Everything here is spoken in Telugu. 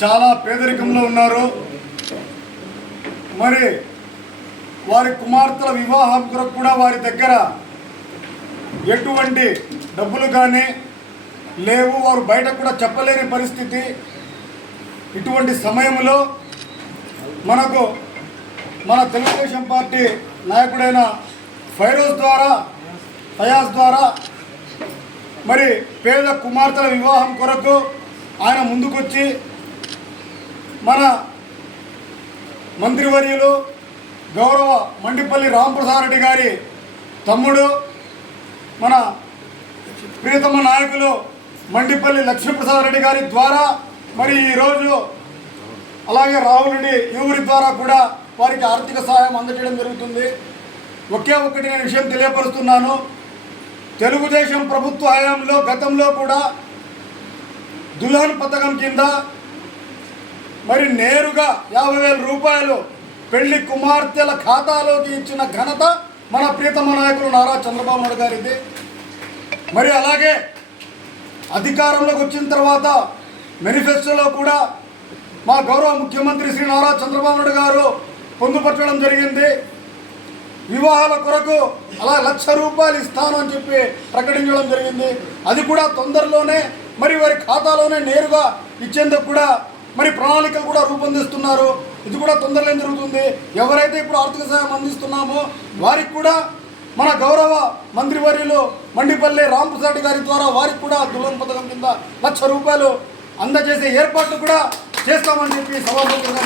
చాలా పేదరికంలో ఉన్నారు. మరి వారి కుమార్తెల వివాహం కొరకు కూడా వారి దగ్గర ఎటువంటి డబ్బులు కానీ లేవు. వారు బయట కూడా చెప్పలేని పరిస్థితి. ఇటువంటి సమయంలో మనకు మన తెలుగుదేశం పార్టీ నాయకుడైన ఫైరోజ్ ద్వారా ఫయాజ్ ద్వారా మరి పేద కుమార్తెల వివాహం కొరకు ఆయన ముందుకొచ్చి మన మంత్రివర్యులు గౌరవ మండిపల్లి రాంప్రసాద్ రెడ్డి గారి తమ్ముడు మన ప్రియతమ నాయకులు మండిపల్లి లక్ష్మీప్రసాద్ రెడ్డి గారి ద్వారా మరి ఈరోజు అలాగే రాహుల్ రెడ్డి యువరి ద్వారా కూడా వారికి ఆర్థిక సహాయం అందజేయడం జరుగుతుంది. ఒకే ఒక్కటి నేను విషయం తెలియపరుస్తున్నాను. తెలుగుదేశం ప్రభుత్వ హయాంలో గతంలో కూడా దుల్హన్ పథకం కింద మరి నేరుగా యాభై వేల రూపాయలు పెళ్ళి కుమార్తెల ఖాతాలోకి ఇచ్చిన ఘనత మన ప్రీతమ నాయకులు నారా చంద్రబాబు నాయుడు గారిది. మరి అలాగే అధికారంలోకి వచ్చిన తర్వాత మేనిఫెస్టోలో కూడా మా గౌరవ ముఖ్యమంత్రి శ్రీ నారా చంద్రబాబు నాయుడు గారు పొందుపరచడం జరిగింది. వివాహాల కొరకు అలా లక్ష రూపాయలు ఇస్తాను అని చెప్పి ప్రకటించడం జరిగింది. అది కూడా తొందరలోనే మరి వారి ఖాతాలోనే నేరుగా ఇచ్చేందుకు కూడా మరి ప్రణాళికలు కూడా రూపొందిస్తున్నారు. ఇది కూడా తొందరలో జరుగుతుంది. ఎవరైతే ఇప్పుడు ఆర్థిక సహాయం అందిస్తున్నామో వారికి కూడా మన గౌరవ మంత్రివర్యులు మండిపల్లి రాంప్రసాద్ గారి ద్వారా వారికి కూడా దులం పథకం కింద లక్ష రూపాయలు అందజేసే ఏర్పాట్లు కూడా చేస్తామని చెప్పి సభాపతిగా